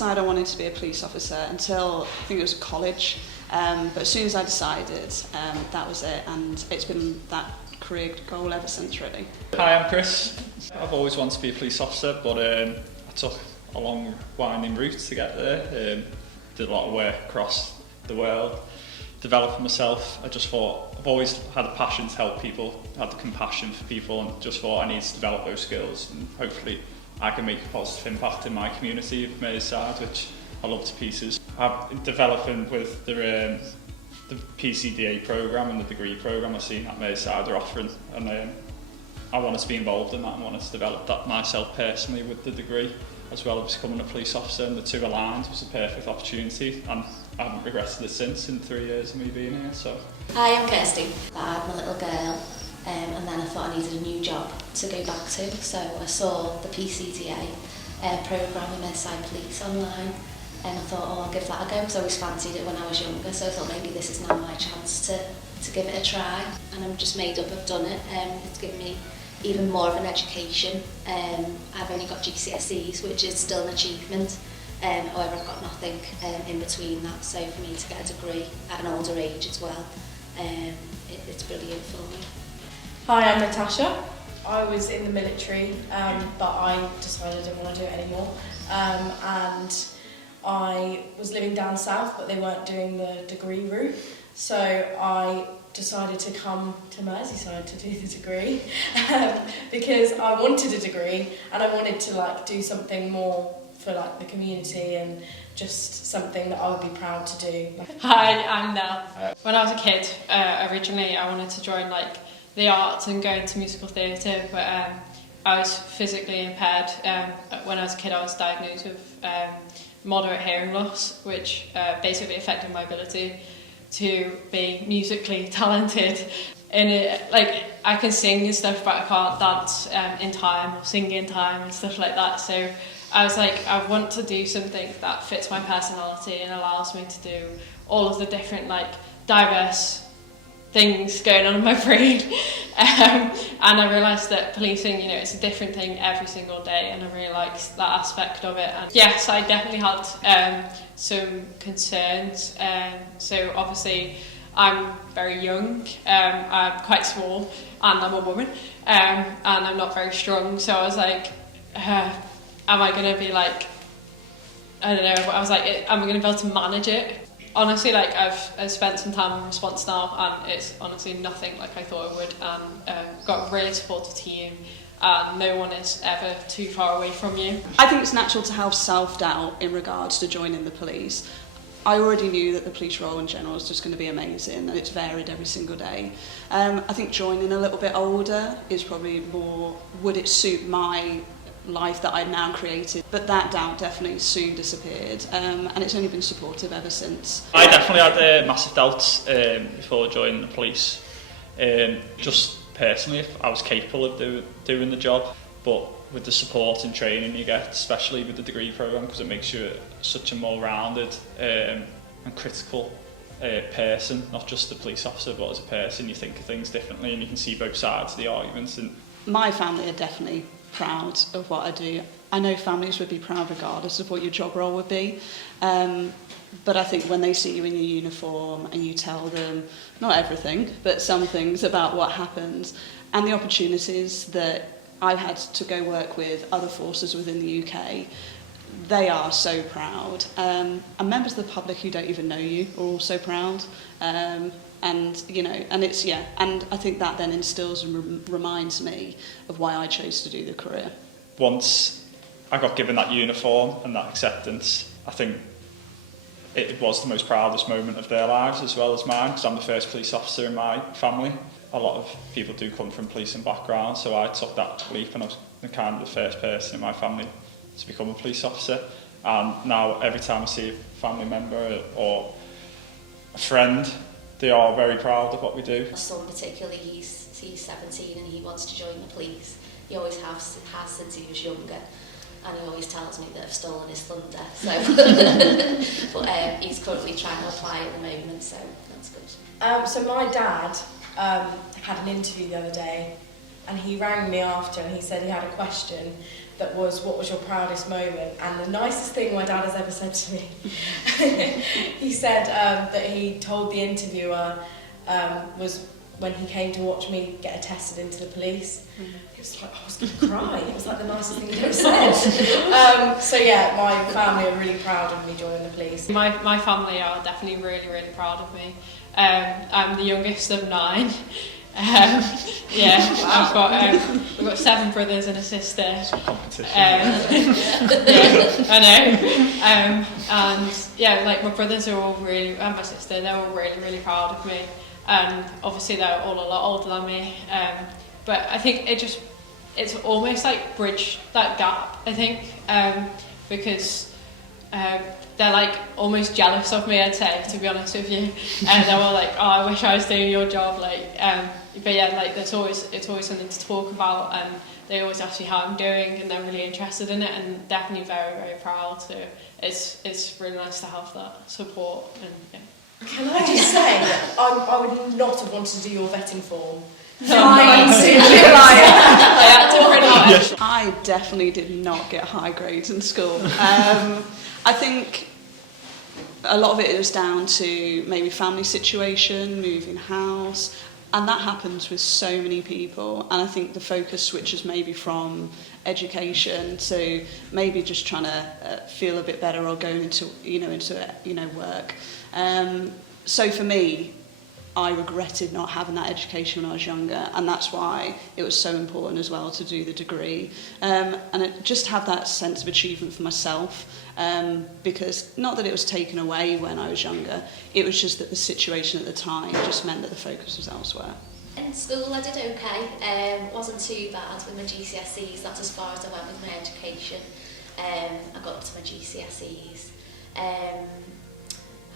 decide I wanted to be a police officer until I think it was college. But as soon as I decided, that was it, and it's been that career goal ever since, really. Hi, I'm Chris. I've always wanted to be a police officer, but I took a long, winding route to get there. Did a lot of work across the world, developing myself. I just thought I've always had a passion to help people, had the compassion for people, and just thought I need to develop those skills, and hopefully I can make a positive impact in my community of Merseyside, which I love to pieces. I'm developing with the PCDA programme and the degree programme I've seen that Merseyside are offering, and I wanted to be involved in that and wanted to develop that myself personally with the degree, as well as becoming a police officer, and the two aligned was a perfect opportunity, and I haven't regretted it since in 3 years of me being here. So. Hi, I'm Kirsty. I had my little girl, and then I thought I needed a new job to go back to, so I saw the PCDA programme in Merseyside Police online, and I thought, oh, I'll give that a go, because I always fancied it when I was younger, so I thought maybe this is now my chance to give it a try, and I'm just made up, I've done it. It's given me even more of an education. I've only got GCSEs, which is still an achievement. However, I've got nothing in between that, so for me to get a degree at an older age as well, it's brilliant for me. Hi, I'm Natasha. I was in the military, but I decided I didn't want to do it anymore. And I was living down south, but they weren't doing the degree route, so I decided to come to Merseyside to do the degree because I wanted a degree and I wanted to do something more for the community and just something that I would be proud to do. Hi, I'm Nell. When I was a kid, originally I wanted to join the arts and go into musical theatre, but I was physically impaired. When I was a kid, I was diagnosed with moderate hearing loss, which basically affected my ability to be musically talented. And I can sing and stuff, but I can't dance in time or sing in time and stuff like that. So I was like, I want to do something that fits my personality and allows me to do all of the different diverse things going on in my brain. And I realised that policing, it's a different thing every single day, and I really liked that aspect of it. And yes, I definitely had some concerns. So obviously I'm very young, I'm quite small, and I'm a woman, and I'm not very strong, so I was like, am I going to be I don't know, I was like, am I going to be able to manage it? Honestly, I've spent some time in response now, and it's honestly nothing like I thought it would, and got a really supportive team, and no one is ever too far away from you. I think it's natural to have self-doubt in regards to joining the police. I already knew that the police role in general was just going to be amazing, and it's varied every single day. I think joining a little bit older is probably more, would it suit my life that I've now created, but that doubt definitely soon disappeared, and it's only been supportive ever since. I definitely had massive doubts before joining the police, just personally if I was capable of doing the job, but with the support and training you get, especially with the degree programme, because it makes you such a more rounded and critical person, not just a police officer, but as a person you think of things differently and you can see both sides of the arguments. And my family are definitely proud of what I do. I know families would be proud regardless of what your job role would be, but I think when they see you in your uniform and you tell them, not everything, but some things about what happens and the opportunities that I've had to go work with other forces within the UK, they are so proud. And members of the public who don't even know you are also proud. And it's, and I think that then instills and reminds me of why I chose to do the career. Once I got given that uniform and that acceptance, I think it was the most proudest moment of their lives as well as mine, because I'm the first police officer in my family. A lot of people do come from policing backgrounds, so I took that leap and I was kind of the first person in my family to become a police officer. And now every time I see a family member or a friend, they are very proud of what we do. My son particularly, he's 17 and he wants to join the police. He always has since he was younger, and he always tells me that I've stolen his thunder. So, but he's currently trying to apply at the moment, so that's good. So my dad had an interview the other day, and he rang me after and he said he had a question that was, what was your proudest moment? And the nicest thing my dad has ever said to me, he said that he told the interviewer was when he came to watch me get attested into the police. It was like, I was going to cry. It was like the nicest thing he'd ever said. So yeah, my family are really proud of me joining the police. My family are definitely really, really proud of me. I'm the youngest of 9. Yeah, wow. I've got 7 brothers and a sister. Competition. Yeah, I know. And yeah, like my brothers are all really, and my sister, they're all really, really proud of me. And obviously they're all a lot older than me. But I think it's almost like bridged that gap, I think, because they're like almost jealous of me, I'd say, to be honest with you. And they're all like, oh, I wish I was doing your job. Like, but yeah, like it's always something to talk about, and they always ask me how I'm doing, and they're really interested in it, and definitely very, very proud. So it's really nice to have that support. And yeah. Can I just say, I would not have wanted to do your vetting form. I definitely did not get high grades in school. I think a lot of it was down to maybe family situation, moving house, and that happens with so many people. And I think the focus switches maybe from education to maybe just trying to feel a bit better or going into work. So for me, I regretted not having that education when I was younger, and that's why it was so important as well to do the degree, and just have that sense of achievement for myself, because not that it was taken away when I was younger, it was just that the situation at the time just meant that the focus was elsewhere. In school I did okay, wasn't too bad with my GCSEs, that's as far as I went with my education. I got up to my GCSEs.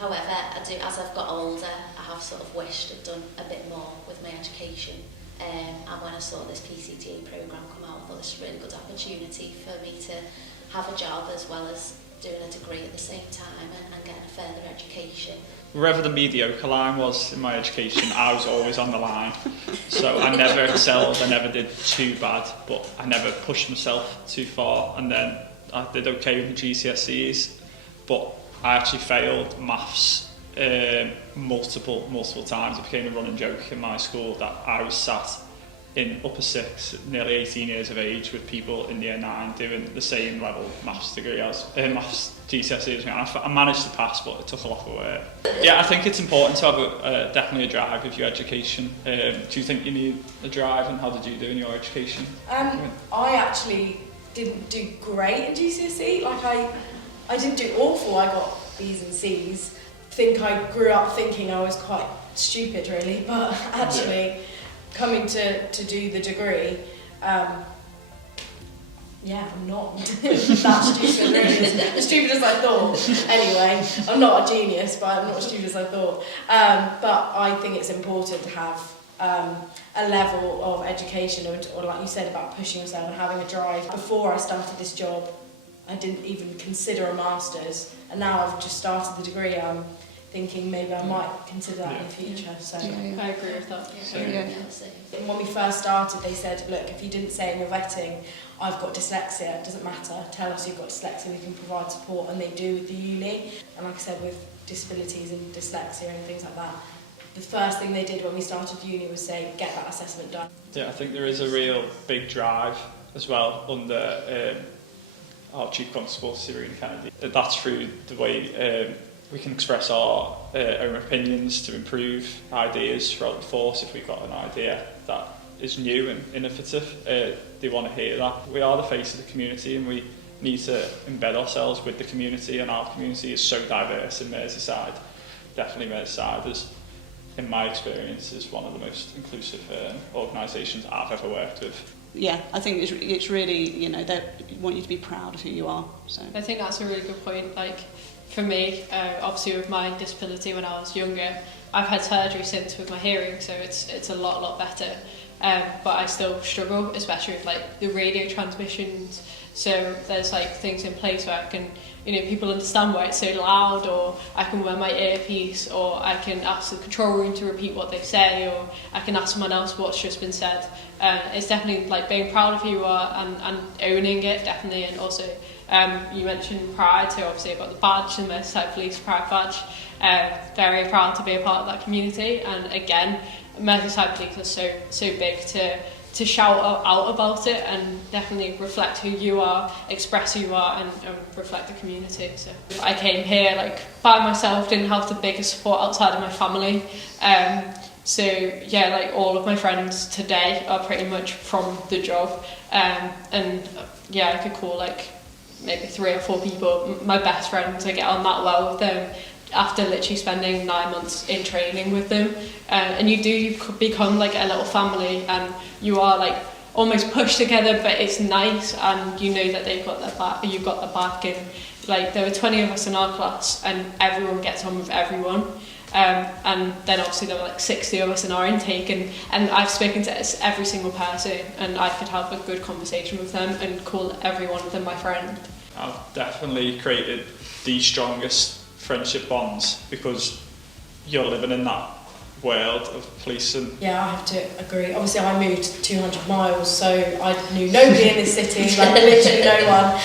However, as I've got older, I have sort of wished I'd done a bit more with my education. And when I saw this PCDA programme come out, I thought this was a really good opportunity for me to have a job as well as doing a degree at the same time and getting a further education. Wherever the mediocre line was in my education, I was always on the line. So I never excelled, I never did too bad, but I never pushed myself too far. And then I did okay with the GCSEs, but I actually failed maths multiple times. It became a running joke in my school that I was sat in upper 6, nearly 18 years of age, with people in year 9 doing the same level maths degree as maths GCSE as me. I managed to pass, but it took a lot of work. Yeah, I think it's important to have definitely a drive with your education. Do you think you need a drive, and how did you do in your education? I actually didn't do great in GCSE. Like I didn't do awful, I got B's and C's. I think I grew up thinking I was quite stupid really, but actually coming to do the degree, I'm not that stupid really, as stupid as I thought. Anyway, I'm not a genius, but I'm not as stupid as I thought. But I think it's important to have a level of education, or like you said about pushing yourself and having a drive. Before I started this job, I didn't even consider a master's, and now I've just started the degree. I'm thinking maybe I might consider that in the future. So I agree with that. When we first started, they said, look, if you didn't say in your vetting, I've got dyslexia, it doesn't matter, tell us you've got dyslexia, we can provide support, and they do with the uni. And like I said, with disabilities and dyslexia and things like that, the first thing they did when we started uni was say, get that assessment done. Yeah, I think there is a real big drive as well under our Chief Constable, Serena Kennedy. That's through the way we can express our own opinions to improve ideas throughout the force. If we've got an idea that is new and innovative, they want to hear that. We are the face of the community, and we need to embed ourselves with the community, and our community is so diverse in Merseyside. Definitely Merseyside is, in my experience, is one of the most inclusive organisations I've ever worked with. Yeah, I think it's really, they want you to be proud of who you are. So I think that's a really good point. Like for me, obviously with my disability when I was younger, I've had surgery since with my hearing, so it's a lot better. But I still struggle, especially with like the radio transmissions. So there's like things in place where I can people understand why it's so loud, or I can wear my earpiece, or I can ask the control room to repeat what they say, or I can ask someone else what's just been said. It's definitely like being proud of who you are and owning it, definitely. And also you mentioned pride, so obviously I've got the badge, the Merseyside Police Pride badge. Very proud to be a part of that community, and again, Merseyside Police are so big to shout out about it and definitely reflect who you are, express who you are, and reflect the community. So I came here like by myself, didn't have the biggest support outside of my family. So yeah, like all of my friends today are pretty much from the job, and yeah, I could call like maybe 3 or 4 people my best friends. I get on that well with them after literally spending 9 months in training with them, and you become like a little family, and you are like almost pushed together, but it's nice, and you know that they've got their back, you've got their back. And like there were 20 of us in our class, and everyone gets on with everyone. And then obviously there were like 60 of us in our intake, and I've spoken to every single person, and I could have a good conversation with them and call every one of them my friend. I've definitely created the strongest friendship bonds because you're living in that world of policing. Yeah, I have to agree. Obviously I moved 200 miles, so I knew nobody in this city, like literally no one.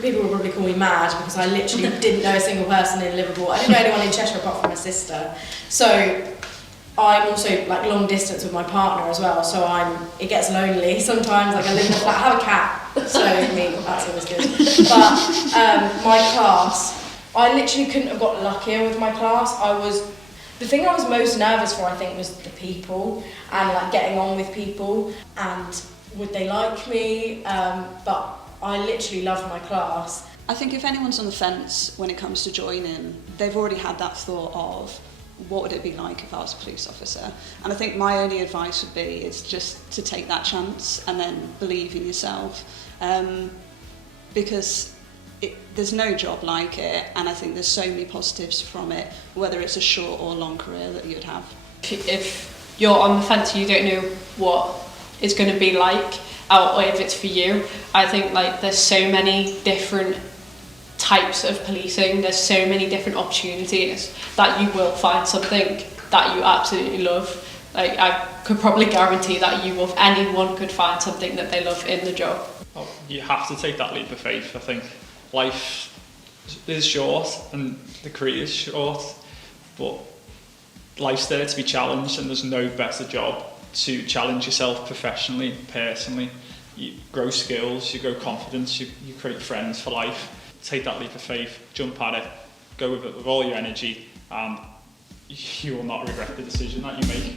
People will probably call me mad because I literally didn't know a single person in Liverpool. I didn't know anyone in Cheshire apart from my sister. So I'm also like long distance with my partner as well, so it gets lonely sometimes. Like I live in a flat, I have a cat, so I mean that's always good. But my class, I literally couldn't have got luckier with my class. The thing I was most nervous for, I think, was the people and like getting on with people and would they like me. But I literally loved my class. I think if anyone's on the fence when it comes to joining, they've already had that thought of what would it be like if I was a police officer. And I think my only advice would be is just to take that chance and then believe in yourself, because there's no job like it, and I think there's so many positives from it, whether it's a short or long career that you'd have. If you're on the fence, you don't know what it's going to be like, or if it's for you, I think like there's so many different types of policing, there's so many different opportunities that you will find something that you absolutely love. Like I could probably guarantee that anyone could find something that they love in the job. Well, you have to take that leap of faith. I think life is short and the career is short, but life's there to be challenged, and there's no better job to challenge yourself professionally, personally. You grow skills, you grow confidence, you create friends for life. Take that leap of faith, jump at it, go with it with all your energy, and you will not regret the decision that you make.